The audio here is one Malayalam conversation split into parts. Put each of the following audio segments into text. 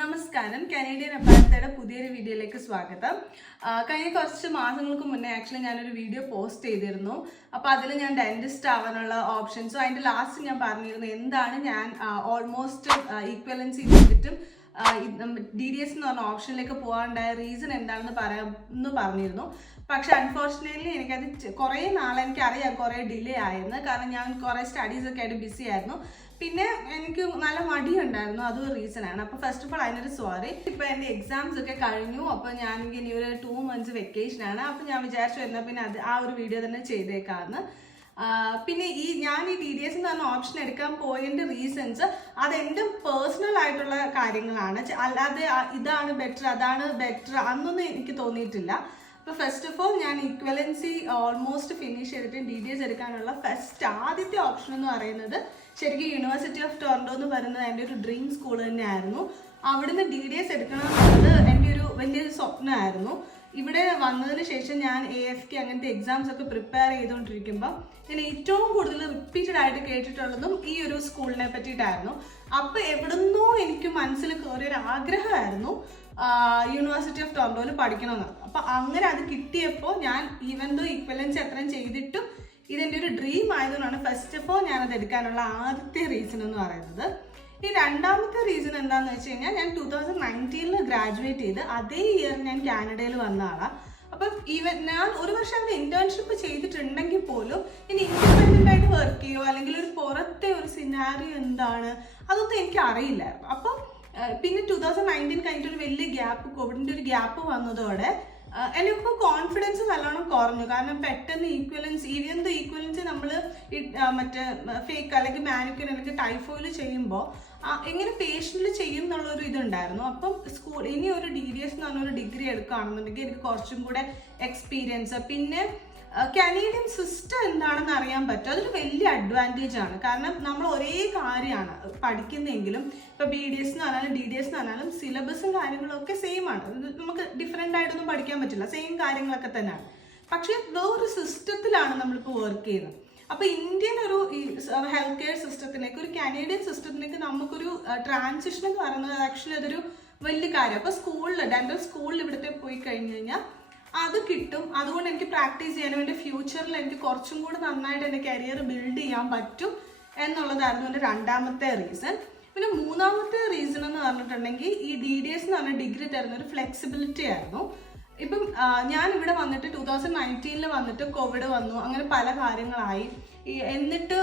നമസ്കാരം. കനേഡിയൻ അപ്പാരത്തയുടെ പുതിയൊരു വീഡിയോയിലേക്ക് സ്വാഗതം. കഴിഞ്ഞ കുറച്ച് മാസങ്ങൾക്ക് മുന്നേ ആക്ച്വലി ഞാനൊരു വീഡിയോ പോസ്റ്റ് ചെയ്തിരുന്നു. അപ്പോൾ അതിൽ ഞാൻ ഡെന്റിസ്റ്റ് ആവാനുള്ള ഓപ്ഷൻസും അതിൻ്റെ ലാസ്റ്റ് ഞാൻ പറഞ്ഞിരുന്നു എന്താണ് ഞാൻ ഓൾമോസ്റ്റ് ഈക്വലൻസി ചെയ്തിട്ടും DDS എന്ന് പറഞ്ഞ ഓപ്ഷനിലേക്ക് പോകാനുണ്ടായ റീസൺ എന്താണെന്ന് പറഞ്ഞിരുന്നു. പക്ഷെ അൺഫോർച്ചുനേറ്റ്ലി എനിക്കത് കുറേ എനിക്കറിയാം കുറേ ഡിലേ ആയിരുന്നു. കാരണം ഞാൻ കുറേ സ്റ്റഡീസൊക്കെ ആയിട്ട് ബിസി ആയിരുന്നു. പിന്നെ എനിക്ക് നല്ല മടിയുണ്ടായിരുന്നു, അതും റീസൺ ആണ്. അപ്പോൾ ഫസ്റ്റ് ഓഫ് ഓൾ അതിനൊരു സോറി. ഇപ്പോൾ എൻ്റെ എക്സാംസ് ഒക്കെ കഴിഞ്ഞു. അപ്പോൾ ഞാൻ ഇനി ഒരു 2 months വെക്കേഷനാണ്. അപ്പോൾ ഞാൻ വിചാരിച്ചു എന്നാൽ പിന്നെ ആ ഒരു വീഡിയോ തന്നെ ചെയ്തേക്കാമെന്ന്. പിന്നെ ഞാൻ ഈ DDS എന്ന് പറഞ്ഞ ഓപ്ഷൻ എടുക്കാൻ പോയതിൻ്റെ റീസൺസ് അതെൻ്റെ പേഴ്സണൽ ആയിട്ടുള്ള കാര്യങ്ങളാണ്. അല്ലാതെ ഇതാണ് ബെറ്റർ അതാണ് ബെറ്റർ അന്നൊന്നും എനിക്ക് തോന്നിയിട്ടില്ല. അപ്പോൾ ഫസ്റ്റ് ഓഫ് ഓൾ ഞാൻ ഈക്വലൻസി ഓൾമോസ്റ്റ് ഫിനിഷ് ചെയ്തിട്ട് DDS എടുക്കാനുള്ള ആദ്യത്തെ ഓപ്ഷൻ എന്ന് പറയുന്നത് ശരിക്കും യൂണിവേഴ്സിറ്റി ഓഫ് ടൊറന്റോ എന്ന് പറയുന്നത് എൻ്റെ ഒരു ഡ്രീം സ്കൂൾ തന്നെയായിരുന്നു. അവിടുന്ന് DDS എടുക്കണം എന്നുള്ളത് എൻ്റെ ഒരു വലിയൊരു സ്വപ്നമായിരുന്നു. ഇവിടെ വന്നതിന് ശേഷം ഞാൻ AFK അങ്ങനത്തെ എക്സാംസ് ഒക്കെ പ്രിപ്പയർ ചെയ്തുകൊണ്ടിരിക്കുമ്പോൾ ഞാൻ ഏറ്റവും കൂടുതൽ റിപ്പീറ്റഡ് ആയിട്ട് കേട്ടിട്ടുള്ളതും ഈ ഒരു സ്കൂളിനെ പറ്റിയിട്ടായിരുന്നു. അപ്പോൾ എവിടുന്നോ എനിക്ക് മനസ്സിൽ കയറിയൊരു ആഗ്രഹമായിരുന്നു യൂണിവേഴ്സിറ്റി ഓഫ് ടൊറന്റോയിൽ പഠിക്കണമെന്ന്. അപ്പോൾ അങ്ങനെ അത് കിട്ടിയപ്പോൾ ഞാൻ ഈവൻ ഈക്വലൻസി അത്രയും ചെയ്തിട്ടും ഇതെൻ്റെ ഒരു ഡ്രീം ആയതുകൊണ്ടാണ് ഫസ്റ്റ് ഓഫ് ഓൾ ഞാനത് എടുക്കാനുള്ള ആദ്യത്തെ റീസൺ എന്ന് പറയുന്നത്. ഈ രണ്ടാമത്തെ റീസൺ എന്താണെന്ന് വെച്ച് കഴിഞ്ഞാൽ ഞാൻ 2019 ഗ്രാജുവേറ്റ് ചെയ്ത് അതേ ഇയർ ഞാൻ കാനഡയിൽ വന്ന ആളാണ്. അപ്പം ഞാൻ ഒരു വർഷം അവിടെ ഇന്റേൺഷിപ്പ് ചെയ്തിട്ടുണ്ടെങ്കിൽ പോലും ഇനി ഇൻഡിപെൻഡൻ്റ് ആയിട്ട് വർക്ക് ചെയ്യുമോ അല്ലെങ്കിൽ ഒരു പുറത്തെ ഒരു സിനാരിയോ എന്താണ് അതൊന്നും എനിക്ക് അറിയില്ലായിരുന്നു. അപ്പം പിന്നെ 2019 കഴിഞ്ഞിട്ട് ഒരു വലിയ ഗ്യാപ്പ്, കോവിഡിൻ്റെ ഒരു ഗ്യാപ്പ് വന്നതോടെ എനിക്കിപ്പോൾ കോൺഫിഡൻസ് നല്ലോണം കുറഞ്ഞു. കാരണം പെട്ടെന്ന് ഈക്വലൻസി നമ്മൾ മറ്റേ ഫേക്ക് അല്ലെങ്കിൽ മാനിക്യൂർ അല്ലെങ്കിൽ ടൈഫോയിൽ ചെയ്യുമ്പോൾ എങ്ങനെ പേഷ്യൻറ്റിൽ ചെയ്യും എന്നുള്ളൊരു ഇതുണ്ടായിരുന്നു. അപ്പം ഇനി ഒരു DDS എന്ന് പറഞ്ഞൊരു ഡിഗ്രി എടുക്കുകയാണെന്നുണ്ടെങ്കിൽ എനിക്ക് കുറച്ചും കൂടെ എക്സ്പീരിയൻസ്, പിന്നെ കനേഡിയൻ സിസ്റ്റം എന്താണെന്ന് അറിയാൻ പറ്റും. അതൊരു വലിയ അഡ്വാൻറ്റേജ് ആണ്. കാരണം നമ്മൾ ഒരേ കാര്യമാണ് പഠിക്കുന്നതെങ്കിലും ഇപ്പോൾ BDS എന്ന് പറഞ്ഞാലും DDS എന്ന് പറഞ്ഞാലും സിലബസും കാര്യങ്ങളൊക്കെ സെയിം ആണ്. നമുക്ക് ഡിഫറെൻ്റ് ആയിട്ടൊന്നും പഠിക്കാൻ പറ്റില്ല, സെയിം കാര്യങ്ങളൊക്കെ തന്നെയാണ്. പക്ഷേ വേറൊരു സിസ്റ്റത്തിലാണ് നമ്മളിപ്പോൾ വർക്ക് ചെയ്യുന്നത്. അപ്പോൾ ഇന്ത്യൻ ഒരു ഹെൽത്ത് കെയർ സിസ്റ്റത്തിലേക്ക് ഒരു കനേഡിയൻ സിസ്റ്റത്തിലേക്ക് നമുക്കൊരു ട്രാൻസിഷൻ എന്ന് പറയുന്നത് ആക്ച്വലി അതൊരു വലിയ കാര്യം. അപ്പോൾ ഡെന്റൽ സ്കൂളിൽ ഇവിടുത്തെ പോയി കഴിഞ്ഞ് കഴിഞ്ഞാൽ അത് കിട്ടും. അതുകൊണ്ട് എനിക്ക് പ്രാക്ടീസ് ചെയ്യാനും എൻ്റെ ഫ്യൂച്ചറിൽ എനിക്ക് കുറച്ചും കൂടി നന്നായിട്ട് എൻ്റെ കരിയർ ബിൽഡ് ചെയ്യാൻ പറ്റും എന്നുള്ളതായിരുന്നു എൻ്റെ രണ്ടാമത്തെ റീസൺ. പിന്നെ മൂന്നാമത്തെ റീസൺ എന്ന് പറഞ്ഞിട്ടുണ്ടെങ്കിൽ ഈ DDS എന്ന് പറഞ്ഞ ഡിഗ്രി തരുന്ന ഒരു ഫ്ലെക്സിബിലിറ്റി ആയിരുന്നു. ഇപ്പം ഞാൻ ഇവിടെ വന്നിട്ട് 2019 വന്നിട്ട് കോവിഡ് വന്നു, അങ്ങനെ പല കാര്യങ്ങളായി. എന്നിട്ട്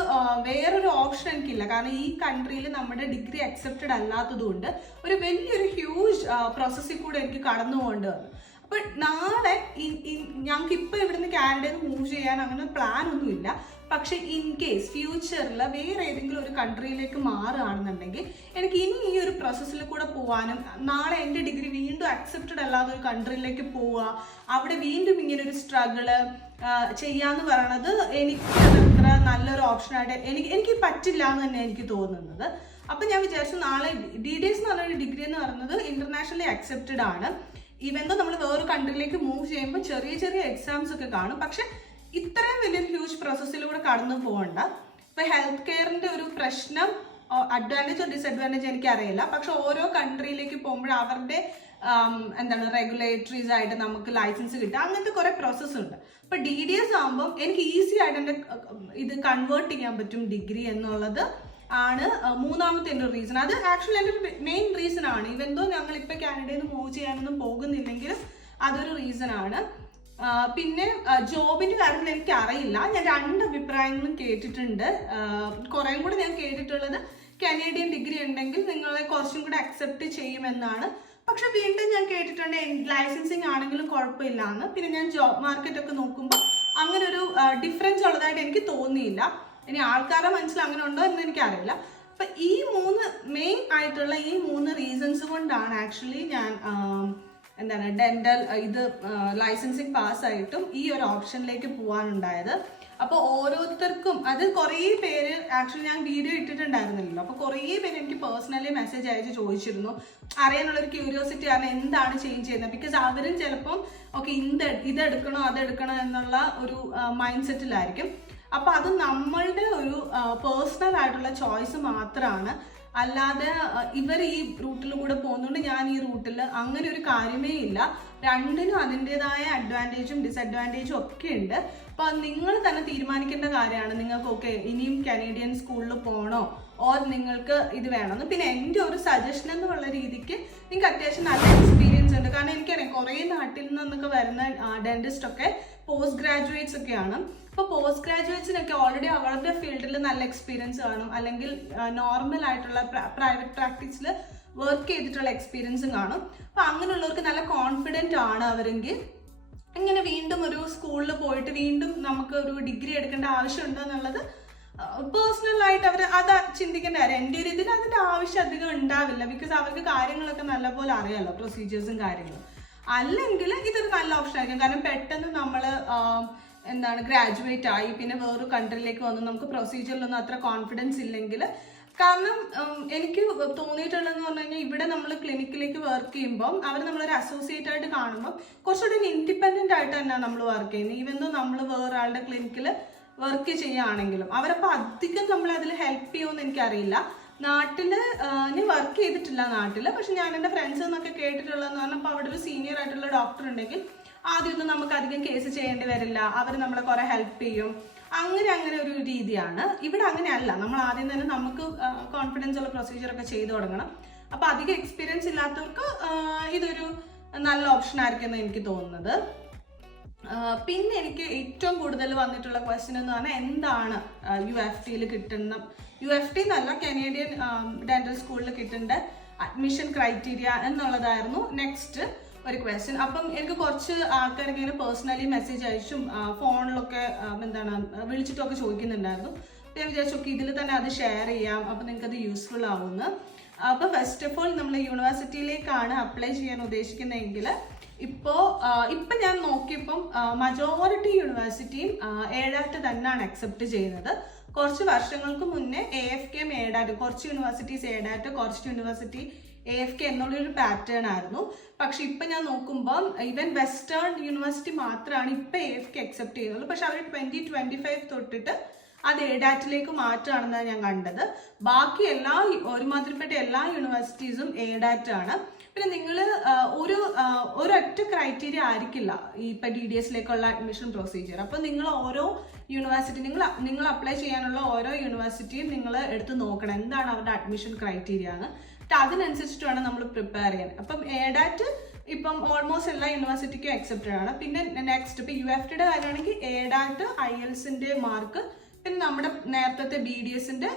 വേറൊരു ഓപ്ഷൻ എനിക്കില്ല. കാരണം ഈ കൺട്രിയിൽ നമ്മുടെ ഡിഗ്രി അക്സെപ്റ്റഡ് അല്ലാത്തതുകൊണ്ട് ഒരു വലിയൊരു ഹ്യൂജ് പ്രോസസ്സിൽ കൂടെ എനിക്ക് കടന്നു പോകേണ്ടി വന്നു. അപ്പോൾ നാളെ ഞങ്ങൾക്ക് ഇപ്പോൾ ഇവിടുന്ന് കാനഡയിൽ നിന്ന് മൂവ് ചെയ്യാൻ അങ്ങനെ പ്ലാൻ ഒന്നുമില്ല. പക്ഷെ ഇൻ കേസ് ഫ്യൂച്ചറിൽ വേറെ ഏതെങ്കിലും ഒരു കൺട്രിയിലേക്ക് മാറുകയാണെന്നുണ്ടെങ്കിൽ എനിക്ക് ഇനി ഈ ഒരു പ്രോസസ്സിൽ കൂടെ പോകാനും നാളെ എൻ്റെ ഡിഗ്രി വീണ്ടും അക്സെപ്റ്റഡ് അല്ലാത്ത ഒരു കൺട്രിയിലേക്ക് പോവുക, അവിടെ വീണ്ടും ഇങ്ങനെ ഒരു സ്ട്രഗിള് ചെയ്യാന്ന് പറയണത് എനിക്ക് അത്ര നല്ലൊരു ഓപ്ഷനായിട്ട് എനിക്ക് പറ്റില്ല എന്ന് തന്നെ എനിക്ക് തോന്നുന്നത്. അപ്പം ഞാൻ വിചാരിച്ചു നാളെ DDS എന്ന് പറഞ്ഞൊരു ഡിഗ്രി എന്ന് പറയുന്നത് ഇന്റർനാഷണലി അക്സെപ്റ്റഡ് ആണ്. ഈവൻ ദോ നമ്മൾ വേറൊരു കൺട്രിയിലേക്ക് മൂവ് ചെയ്യുമ്പോൾ ചെറിയ ചെറിയ എക്സാംസ് ഒക്കെ കാണും. പക്ഷെ ഇത്രയും വലിയൊരു ഹ്യൂജ് പ്രോസസ്സിലൂടെ കടന്നു പോകണ്ട. ഇപ്പൊ ഹെൽത്ത് കെയറിന്റെ ഒരു പ്രശ്നം അഡ്വാൻറ്റേജോ ഡിസഡ്വാൻറ്റേജ് എനിക്കറിയില്ല. പക്ഷെ ഓരോ കൺട്രിയിലേക്ക് പോകുമ്പോൾ അവരുടെ റെഗുലേറ്ററീസ് ആയിട്ട് നമുക്ക് ലൈസൻസ് കിട്ടുക, അങ്ങനത്തെ കുറെ പ്രോസസ്സ് ഉണ്ട്. അപ്പൊ DDS ആകുമ്പോൾ എനിക്ക് ഈസി ആയിട്ട് എൻ്റെ ഇത് കൺവേർട്ട് ചെയ്യാൻ പറ്റും ഡിഗ്രി എന്നുള്ളത് ആണ് മൂന്നാമത്തെ എൻ്റെ ഒരു റീസൺ. അത് ആക്ച്വലി എൻ്റെ ഒരു മെയിൻ റീസൺ ആണ്. ഈവൻ ദോ ഞങ്ങളിപ്പോൾ കാനഡയിൽ നിന്ന് മൂവ് ചെയ്യാനൊന്നും പോകുന്നില്ലെങ്കിലും അതൊരു റീസൺ ആണ്. പിന്നെ ജോബിൻ്റെ കാര്യത്തിൽ എനിക്ക് അറിയില്ല. ഞാൻ 2 അഭിപ്രായങ്ങളും കേട്ടിട്ടുണ്ട്. കുറേ കൂടെ ഞാൻ കേട്ടിട്ടുള്ളത് കനേഡിയൻ ഡിഗ്രി ഉണ്ടെങ്കിൽ നിങ്ങളെ കുറച്ചും കൂടെ അക്സെപ്റ്റ് ചെയ്യുമെന്നാണ്. പക്ഷെ വീണ്ടും ഞാൻ കേട്ടിട്ടുണ്ട് ലൈസൻസിങ് ആണെങ്കിലും കുഴപ്പമില്ല എന്ന്. പിന്നെ ഞാൻ ജോബ് മാർക്കറ്റ് ഒക്കെ നോക്കുമ്പോൾ അങ്ങനെ ഒരു ഡിഫറൻസ് ഉള്ളതായിട്ട് എനിക്ക് തോന്നിയില്ല. ഇനി ആൾക്കാരുടെ മനസ്സിൽ അങ്ങനെ ഉണ്ടോ എന്ന് എനിക്കറിയില്ല. അപ്പം ഈ 3 മെയിൻ ആയിട്ടുള്ള ഈ 3 റീസൺസ് കൊണ്ടാണ് ആക്ച്വലി ഞാൻ ഡെന്റൽ ലൈസൻസിങ് പാസ്സായിട്ടും ഈ ഒരു ഓപ്ഷനിലേക്ക് പോകാനുണ്ടായത്. അപ്പോൾ ഓരോരുത്തർക്കും അത് കുറേ പേര് ആക്ച്വലി ഞാൻ വീഡിയോ ഇട്ടിട്ടുണ്ടായിരുന്നില്ലല്ലോ. അപ്പോൾ കുറേ പേര് എനിക്ക് പേഴ്സണലി മെസ്സേജ് അയച്ച് ചോദിച്ചിരുന്നു, അറിയാനുള്ളൊരു ക്യൂരിയോസിറ്റി കാരണം എന്താണ് ചേഞ്ച് ചെയ്യുന്നത്. ബിക്കോസ് അവരും ചിലപ്പം ഓക്കെ ഇതെടുക്കണോ അതെടുക്കണോ എന്നുള്ള ഒരു മൈൻഡ് സെറ്റിലായിരിക്കും. അപ്പോൾ അത് നമ്മളുടെ ഒരു പേഴ്സണൽ ആയിട്ടുള്ള ചോയ്സ് മാത്രമാണ്. അല്ലാതെ ഇവർ ഈ റൂട്ടിൽ കൂടെ പോകുന്നതുകൊണ്ട് ഞാൻ ഈ റൂട്ടിൽ, അങ്ങനെ ഒരു കാര്യമേ ഇല്ല. രണ്ടിനും അതിൻ്റെതായ അഡ്വാൻറ്റേജും ഡിസഡ്വാൻറ്റേജും ഒക്കെ ഉണ്ട്. അപ്പോൾ നിങ്ങൾ തന്നെ തീരുമാനിക്കേണ്ട കാര്യമാണ് നിങ്ങൾക്ക് ഓക്കെ ഇനിയും കനേഡിയൻ സ്കൂളിൽ പോകണോ ഓർ നിങ്ങൾക്ക് ഇത് വേണമെന്ന്. പിന്നെ എൻ്റെ ഒരു സജഷൻ എന്നുള്ള രീതിക്ക് നിങ്ങൾക്ക് അത്യാവശ്യം നല്ല എക്സ്പീരിയൻസ് ഉണ്ട്. കാരണം എനിക്കറിയാം കുറേ നാട്ടിൽ നിന്നൊക്കെ വരുന്ന ഡെന്റിസ്റ്റ് ഒക്കെ പോസ്റ്റ് ഗ്രാജുവേറ്റ്സ് ഒക്കെയാണ്. അപ്പോൾ പോസ്റ്റ് ഗ്രാജുവേറ്റ്സിനൊക്കെ ഓൾറെഡി അവരുടെ ഫീൽഡിൽ നല്ല എക്സ്പീരിയൻസ് കാണും, അല്ലെങ്കിൽ നോർമൽ ആയിട്ടുള്ള പ്രൈവറ്റ് പ്രാക്ടീസിൽ വർക്ക് ചെയ്തിട്ടുള്ള എക്സ്പീരിയൻസും കാണും. അപ്പോൾ അങ്ങനെയുള്ളവർക്ക് നല്ല കോൺഫിഡൻ്റ് ആണ് അവരെങ്കിൽ ഇങ്ങനെ വീണ്ടും ഒരു സ്കൂളിൽ പോയിട്ട് വീണ്ടും നമുക്ക് ഒരു ഡിഗ്രി എടുക്കേണ്ട ആവശ്യമുണ്ടോ എന്നുള്ളത് പേഴ്സണലായിട്ട് അവർ അത് ചിന്തിക്കേണ്ട കാര്യം. എൻ്റെ ഒരു ഇതിന് അതിൻ്റെ ആവശ്യം അധികം ഉണ്ടാവില്ല. ബിക്കോസ് അവർക്ക് കാര്യങ്ങളൊക്കെ നല്ലപോലെ അറിയാമല്ലോ, പ്രൊസീജിയേഴ്സും കാര്യങ്ങളും. അല്ലെങ്കിൽ ഇതൊരു നല്ല ഓപ്ഷൻ ആയിരിക്കും. കാരണം പെട്ടെന്ന് നമ്മൾ ഗ്രാജുവേറ്റ് ആയി പിന്നെ വേറൊരു കൺട്രിയിലേക്ക് വന്നു നമുക്ക് പ്രൊസീജിയറിലൊന്നും അത്ര കോൺഫിഡൻസ് ഇല്ലെങ്കിൽ. കാരണം എനിക്ക് തോന്നിയിട്ടുള്ളതെന്ന് പറഞ്ഞു കഴിഞ്ഞാൽ ഇവിടെ നമ്മൾ ക്ലിനിക്കിലേക്ക് വർക്ക് ചെയ്യുമ്പം അവർ നമ്മളൊരു അസോസിയേറ്റ് ആയിട്ട് കാണുമ്പോൾ കുറച്ചുകൂടി ഇൻഡിപെൻഡൻ്റ് ആയിട്ട് തന്നെയാണ് നമ്മൾ വർക്ക് ചെയ്യുന്നത്. ഈവൻ ദോ നമ്മൾ വേറൊരാളുടെ ക്ലിനിക്കിൽ വർക്ക് ചെയ്യുകയാണെങ്കിലും അവരപ്പോൾ അധികം നമ്മളതിൽ ഹെൽപ്പ് ചെയ്യുമെന്ന് എനിക്കറിയില്ല. നാട്ടിൽ ഞാൻ വർക്ക് ചെയ്തിട്ടില്ല നാട്ടിൽ, പക്ഷെ ഞാൻ എൻ്റെ ഫ്രണ്ട്സ് എന്നൊക്കെ കേട്ടിട്ടുള്ളതെന്ന് പറഞ്ഞാൽ അപ്പോൾ അവിടെ ഒരു സീനിയർ ആയിട്ടുള്ള ഡോക്ടർ ഉണ്ടെങ്കിൽ ആദ്യമൊന്നും നമുക്ക് അധികം കേസ് ചെയ്യേണ്ടി വരില്ല, അവർ നമ്മളെ കുറേ ഹെൽപ്പ് ചെയ്യും. അങ്ങനെ ഒരു രീതിയാണ്. ഇവിടെ അങ്ങനെയല്ല. നമ്മൾ ആദ്യം തന്നെ നമുക്ക് കോൺഫിഡൻസ് ഉള്ള പ്രൊസീജിയർ ഒക്കെ ചെയ്തു തുടങ്ങണം. അപ്പോൾ അധികം എക്സ്പീരിയൻസ് ഇല്ലാത്തവർക്ക് ഇതൊരു നല്ല ഓപ്ഷൻ ആയിരിക്കും എന്ന് എനിക്ക് തോന്നുന്നത്. പിന്നെ എനിക്ക് ഏറ്റവും കൂടുതൽ വന്നിട്ടുള്ള ക്വസ്റ്റ്യൻ എന്ന് പറഞ്ഞാൽ എന്താണ് UFTയിൽ കിട്ടുന്ന, UFT എന്നല്ല കനേഡിയൻ ഡെന്റൽ സ്കൂളിൽ കിട്ടേണ്ട അഡ്മിഷൻ ക്രൈറ്റീരിയ എന്നുള്ളതായിരുന്നു നെക്സ്റ്റ് ഒരു ക്വസ്റ്റ്യൻ. അപ്പം എനിക്ക് കുറച്ച് ആൾക്കാർക്ക് ഇങ്ങനെ പേഴ്സണലി മെസ്സേജ് അയച്ചും ഫോണിലൊക്കെ വിളിച്ചിട്ടൊക്കെ ചോദിക്കുന്നുണ്ടായിരുന്നു. ഞാൻ വിചാരിച്ചു ഓക്കെ ഇതിൽ തന്നെ അത് ഷെയർ ചെയ്യാം, അപ്പം നിങ്ങൾക്കത് യൂസ്ഫുൾ ആവുമെന്ന്. അപ്പോൾ ഫസ്റ്റ് ഓഫ് ഓൾ നമ്മൾ യൂണിവേഴ്സിറ്റിയിലേക്കാണ് അപ്ലൈ ചെയ്യാൻ ഉദ്ദേശിക്കുന്നതെങ്കിൽ ഇപ്പം ഞാൻ നോക്കിയപ്പം മജോറിറ്റി യൂണിവേഴ്സിറ്റിയും ഏഡാറ്റ് തന്നെയാണ് അക്സെപ്റ്റ് ചെയ്യുന്നത്. കുറച്ച് വർഷങ്ങൾക്ക് മുന്നേ AFKയും ഏഡാറ്റ്, കുറച്ച് യൂണിവേഴ്സിറ്റീസ് ഏഡാറ്റ്, കുറച്ച് യൂണിവേഴ്സിറ്റി AFK എന്നുള്ളൊരു പാറ്റേൺ ആയിരുന്നു. പക്ഷെ ഇപ്പം ഞാൻ നോക്കുമ്പോൾ ഈവൻ വെസ്റ്റേൺ യൂണിവേഴ്സിറ്റി മാത്രമാണ് ഇപ്പം AFK അക്സെപ്റ്റ് ചെയ്യുന്നുള്ളൂ. പക്ഷെ അവർ 2025 തൊട്ടിട്ട് അത് ഏഡാറ്റിലേക്ക് മാറ്റുകയാണെന്നാണ് ഞാൻ കണ്ടത്. ബാക്കി ഒരുമാതിരിപ്പെട്ട എല്ലാ യൂണിവേഴ്സിറ്റീസും ഏഡാറ്റ് ആണ്. പിന്നെ നിങ്ങൾ ഒരൊറ്റ ക്രൈറ്റീരിയ ആയിരിക്കില്ല ഇപ്പം DDSലേക്കുള്ള അഡ്മിഷൻ പ്രൊസീജിയർ. അപ്പോൾ നിങ്ങൾ ഓരോ യൂണിവേഴ്സിറ്റി നിങ്ങൾ അപ്ലൈ ചെയ്യാനുള്ള ഓരോ യൂണിവേഴ്സിറ്റിയും നിങ്ങൾ എടുത്ത് നോക്കണം എന്താണ് അവരുടെ അഡ്മിഷൻ ക്രൈറ്റീരിയ എന്ന്. അതിനനുസരിച്ചിട്ട് വേണം നമ്മൾ പ്രിപ്പയർ ചെയ്യാൻ. അപ്പം ഏഡാറ്റ് ഇപ്പം ഓൾമോസ്റ്റ് എല്ലാ യൂണിവേഴ്സിറ്റിക്കും അക്സെപ്റ്റഡ് ആണ്. പിന്നെ നെക്സ്റ്റ് ഇപ്പം UFTയുടെ കാര്യമാണെങ്കിൽ ഏഡാറ്റ്, IELTSന്റെ മാർക്ക്, പിന്നെ നമ്മുടെ നേരത്തെ BDSന്റെ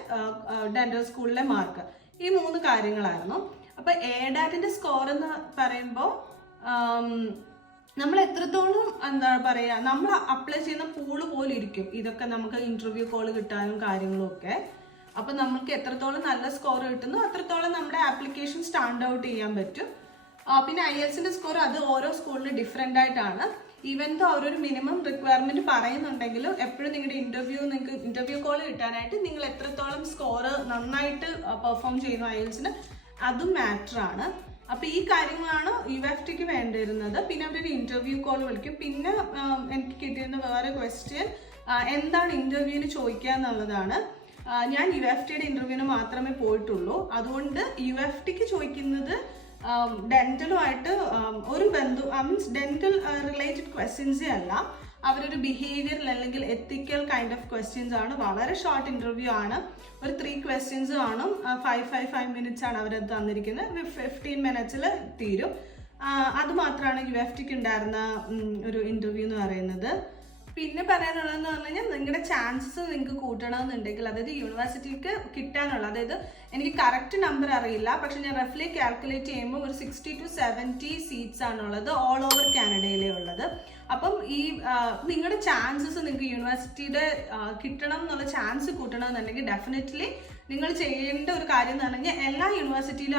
ഡെന്റൽ സ്കൂളിലെ മാർക്ക്, ഈ 3 കാര്യങ്ങളായിരുന്നു. അപ്പം ഏഡാറ്റിന്റെ സ്കോർ എന്ന് പറയുമ്പോൾ നമ്മൾ എത്രത്തോളം നമ്മൾ അപ്ലൈ ചെയ്യുന്ന പൂള് പോലെ ഇരിക്കും ഇതൊക്കെ നമുക്ക് ഇന്റർവ്യൂ കോൾ കിട്ടാനും കാര്യങ്ങളും ഒക്കെ. അപ്പം നമുക്ക് എത്രത്തോളം നല്ല സ്കോർ കിട്ടുന്നു അത്രത്തോളം നമ്മുടെ ആപ്ലിക്കേഷൻ സ്റ്റാൻഡ് ഔട്ട് ചെയ്യാൻ പറ്റും. പിന്നെ IELTSന്റെ സ്കോർ അത് ഓരോ സ്കൂളിലും ഡിഫറെൻ്റ് ആയിട്ടാണ്. ഈവൻ ദോ അവരൊരു മിനിമം റിക്വയർമെന്റ് പറയുന്നുണ്ടെങ്കിലും എപ്പോഴും നിങ്ങൾക്ക് ഇന്റർവ്യൂ കോൾ കിട്ടാനായിട്ട് നിങ്ങൾ എത്രത്തോളം സ്കോർ നന്നായിട്ട് പെർഫോം ചെയ്യുന്നു IELTSന് അതും മാറ്റർ ആണ്. അപ്പോൾ ഈ കാര്യങ്ങളാണ് UFTക്ക് വേണ്ടിയിരുന്നത്. പിന്നെ അവരൊരു ഇന്റർവ്യൂ കോൾ വിളിക്കും. പിന്നെ എനിക്ക് കിട്ടിയിരുന്ന വേറെ ക്വസ്റ്റ്യൻ എന്താണ് ഇന്റർവ്യൂവിന് ചോദിക്കുക എന്നുള്ളതാണ്. ഞാൻ UFTയുടെ ഇന്റർവ്യൂവിന് മാത്രമേ പോയിട്ടുള്ളൂ. അതുകൊണ്ട് UFTക്ക് ചോദിക്കുന്നത് ഡെന്റലുമായിട്ട് ഒരു മീൻസ് ഡെന്റൽ റിലേറ്റഡ് ക്വസ്റ്റ്യൻസേ അല്ല. അവരൊരു ബിഹേവിയറൽ അല്ലെങ്കിൽ എത്തിക്കൽ കൈൻഡ് ഓഫ് ക്വസ്റ്റ്യൻസ് ആണ്. വളരെ ഷോർട്ട് ഇന്റർവ്യൂ ആണ്. ഒരു 3 ക്വസ്റ്റ്യൻസ് കാണും. 5 മിനിറ്റ്സ് ആണ് അവരത് തന്നിരിക്കുന്നത്. 15 മിനിറ്റ്സിൽ തീരും. അത് മാത്രമാണ് UFTക്ക് ഉണ്ടായിരുന്ന ഒരു ഇന്റർവ്യൂ എന്ന് പറയുന്നത്. പിന്നെ പറയാനുള്ളതെന്ന് പറഞ്ഞു കഴിഞ്ഞാൽ നിങ്ങളുടെ ചാൻസസ് നിങ്ങൾക്ക് കൂട്ടണമെന്നുണ്ടെങ്കിൽ, അതായത് യൂണിവേഴ്സിറ്റിക്ക് കിട്ടാനുള്ള, അതായത് എനിക്ക് കറക്റ്റ് നമ്പർ അറിയില്ല, പക്ഷെ ഞാൻ റഫ്ലി കാൽക്കുലേറ്റ് ചെയ്യുമ്പോൾ ഒരു 60 to 70 സീറ്റ്സ് ആണുള്ളത് ഓൾ ഓവർ കാനഡയിലേ ഉള്ളത്. അപ്പം ഈ നിങ്ങളുടെ ചാൻസസ് നിങ്ങൾക്ക് യൂണിവേഴ്സിറ്റിയുടെ കിട്ടണം എന്നുള്ള ചാൻസ് കൂട്ടണമെന്നുണ്ടെങ്കിൽ ഡെഫിനറ്റ്ലി നിങ്ങൾ ചെയ്യേണ്ട ഒരു കാര്യം എന്ന് പറഞ്ഞു കഴിഞ്ഞാൽ എല്ലാ യൂണിവേഴ്സിറ്റിയിലും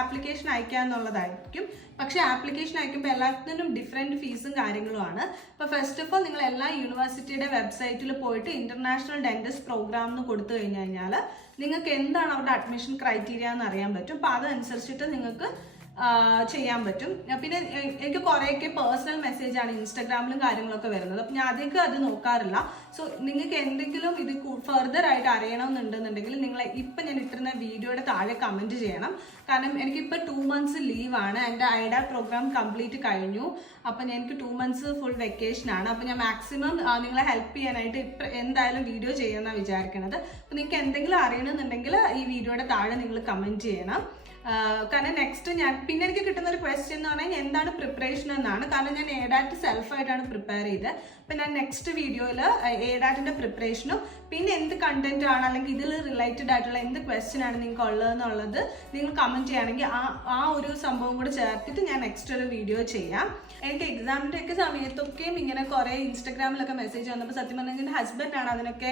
ആപ്ലിക്കേഷൻ അയക്കുക എന്നുള്ളതായിരിക്കും. പക്ഷേ ആപ്ലിക്കേഷൻ അയക്കുമ്പോൾ എല്ലാത്തിനും ഡിഫറെൻറ്റ് ഫീസും കാര്യങ്ങളുമാണ്. അപ്പോൾ ഫസ്റ്റ് ഓഫ് ഓൾ നിങ്ങൾ എല്ലാ യൂണിവേഴ്സിറ്റിയുടെ വെബ്സൈറ്റിൽ പോയിട്ട് ഇന്റർനാഷണൽ ഡെന്റിസ്റ്റ് പ്രോഗ്രാം എന്ന് കൊടുത്തു കഴിഞ്ഞാൽ നിങ്ങൾക്ക് എന്താണ് അവരുടെ അഡ്മിഷൻ ക്രൈറ്റീരിയ എന്ന് അറിയാൻ പറ്റും. അപ്പോൾ അതനുസരിച്ചിട്ട് നിങ്ങൾക്ക് ചെയ്യാൻ പറ്റും. പിന്നെ എനിക്ക് കുറേയൊക്കെ പേഴ്സണൽ മെസ്സേജാണ് ഇൻസ്റ്റാഗ്രാമിലും കാര്യങ്ങളൊക്കെ വരുന്നത്. അപ്പം ഞാൻ അധികം അത് നോക്കാറില്ല. സോ നിങ്ങൾക്ക് എന്തെങ്കിലും ഇത് ഫർദർ ആയിട്ട് അറിയണമെന്നുണ്ടെന്നുണ്ടെങ്കിൽ നിങ്ങൾ ഇപ്പം ഞാൻ ഇട്ടിരുന്ന വീഡിയോയുടെ താഴെ കമൻറ്റ് ചെയ്യണം. കാരണം എനിക്കിപ്പോൾ 2 months ലീവാണ്. എൻ്റെ ഐഡ പ്രോഗ്രാം കംപ്ലീറ്റ് കഴിഞ്ഞു. അപ്പം എനിക്ക് 2 months ഫുൾ വെക്കേഷനാണ്. അപ്പം ഞാൻ മാക്സിമം നിങ്ങളെ ഹെൽപ്പ് ചെയ്യാനായിട്ട് ഇപ്പം എന്തായാലും വീഡിയോ ചെയ്യുമെന്നാണ് വിചാരിക്കണത്. അപ്പം നിങ്ങൾക്ക് എന്തെങ്കിലും അറിയണമെന്നുണ്ടെങ്കിൽ ഈ വീഡിയോയുടെ താഴെ നിങ്ങൾ കമൻറ്റ് ചെയ്യണം. കാരണം നെക്സ്റ്റ് പിന്നെ എനിക്ക് കിട്ടുന്ന ഒരു ക്വസ്റ്റ്യൻ എന്ന് പറഞ്ഞാൽ എന്താണ് പ്രിപ്പറേഷൻ എന്നാണ്. കാരണം ഞാൻ എഡാറ്റ് സെൽഫായിട്ടാണ് പ്രിപ്പയർ ചെയ്തത്. അപ്പം ഞാൻ നെക്സ്റ്റ് വീഡിയോയിൽ എഡാറ്റിൻ്റെ പ്രിപ്പറേഷനും പിന്നെ എന്ത് കണ്ടന്റ് ആണ് അല്ലെങ്കിൽ ഇതിൽ റിലേറ്റഡ് ആയിട്ടുള്ള എന്ത് ക്വസ്റ്റ്യൻ ആണ് നിങ്ങൾക്ക് ഉള്ളതെന്നുള്ളത് നിങ്ങൾ കമൻറ്റ് ചെയ്യുകയാണെങ്കിൽ ആ ഒരു സംഭവം കൂടെ ചേർത്തിട്ട് ഞാൻ നെക്സ്റ്റ് ഒരു വീഡിയോ ചെയ്യാം. എനിക്ക് എക്സാമിൻ്റെ ഒക്കെ സമയത്തൊക്കെയും ഇങ്ങനെ കുറേ ഇൻസ്റ്റാഗ്രാമിലൊക്കെ മെസ്സേജ് വന്നപ്പോൾ സത്യം പറഞ്ഞാൽ എൻ്റെ ഹസ്ബൻഡാണ് അതിനൊക്കെ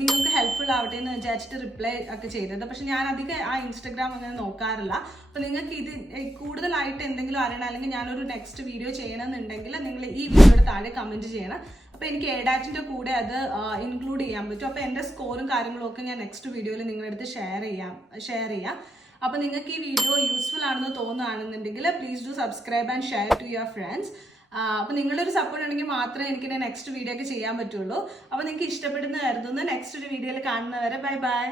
നിങ്ങൾക്ക് ഹെൽപ്ഫുൾ ആവട്ടെ എന്ന് വിചാരിച്ചിട്ട് റിപ്ലൈ ഒക്കെ ചെയ്തത്. പക്ഷെ ഞാൻ അധികം ആ ഇൻസ്റ്റാഗ്രാം അങ്ങനെ നോക്കാറില്ല. അപ്പോൾ നിങ്ങൾക്ക് ഇത് കൂടുതലായിട്ട് എന്തെങ്കിലും അറിയണം അല്ലെങ്കിൽ ഞാനൊരു നെക്സ്റ്റ് വീഡിയോ ചെയ്യണമെന്നുണ്ടെങ്കിൽ നിങ്ങൾ ഈ വീഡിയോയുടെ താഴെ കമൻറ്റ് ചെയ്യണം. അപ്പോൾ എനിക്ക് എഡാറ്റിൻ്റെ കൂടെ അത് ഇൻക്ലൂഡ് ചെയ്യാൻ പറ്റും. അപ്പോൾ എൻ്റെ സ്കോറും കാര്യങ്ങളും ഒക്കെ ഞാൻ നെക്സ്റ്റ് വീഡിയോയിൽ നിങ്ങളുടെ അടുത്ത് ഷെയർ ചെയ്യാം. അപ്പോൾ നിങ്ങൾക്ക് ഈ വീഡിയോ യൂസ്ഫുൾ ആണെന്ന് തോന്നുകയാണെന്നുണ്ടെങ്കിൽ please do subscribe and share to your friends. അപ്പോൾ നിങ്ങളുടെ ഒരു സപ്പോർട്ട് ഉണ്ടെങ്കിൽ മാത്രമേ എനിക്ക് നെക്സ്റ്റ് വീഡിയോ ഒക്കെ ചെയ്യാൻ പറ്റുള്ളൂ. അപ്പോൾ നിങ്ങൾക്ക് ഇഷ്ടപ്പെടുന്ന കരുതുന്നു. നെക്സ്റ്റ് ഒരു വീഡിയോയിൽ കാണുന്നവരെ ബൈ ബൈ.